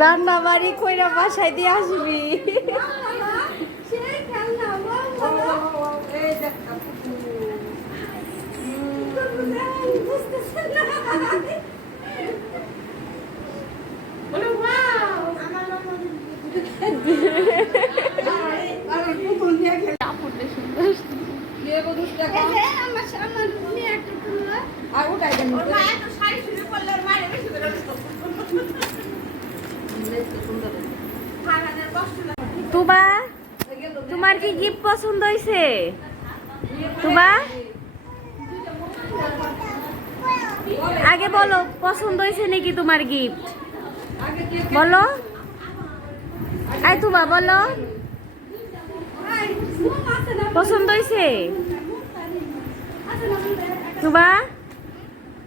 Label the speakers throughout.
Speaker 1: রান্না বাড়ি কইরা বাসায় দিয়ে আসবি। তুবা তোমার কি গিফট পছন্দ হয়েছে তুবা? আগে বলো পছন্দ হয়েছে নাকি তোমার গিফট? বলো। আই তুবা বলো। পছন্দ হয়েছে তুবা?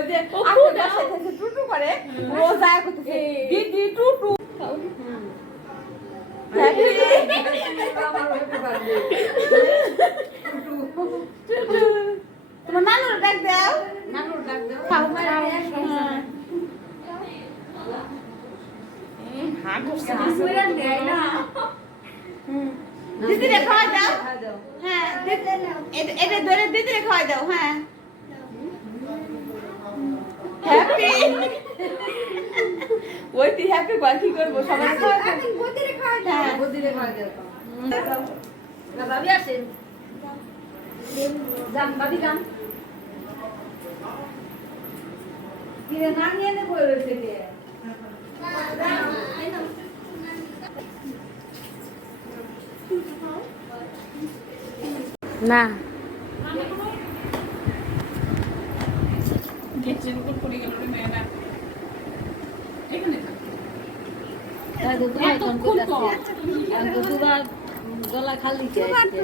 Speaker 1: ওই যে আপনার বাসায় থেকে টুটু করে রোজ আয়া করতেছে দিদি টুটু
Speaker 2: আমার happy birthday.
Speaker 1: তোমার নানুর ডাক দাও।
Speaker 2: নানুর ডাক দাও।
Speaker 1: খাও হাঁ করছে। দিদি রে খাওয়া দাও। হ্যাঁ এটা এটা ধরে দিদি রে খাওয়া দাও। হ্যাঁ। হ্যাপি ওই তুই হ্যাপি কর কি করব সবাই খাওয়া দাও
Speaker 2: হ্যাঁ, বদিরে খাওয়া দাও। না, ভাবি আসেন। যান, ভাবি যান। কিরে, না নিয়ে নে এখন গলা খালি কে আজকে?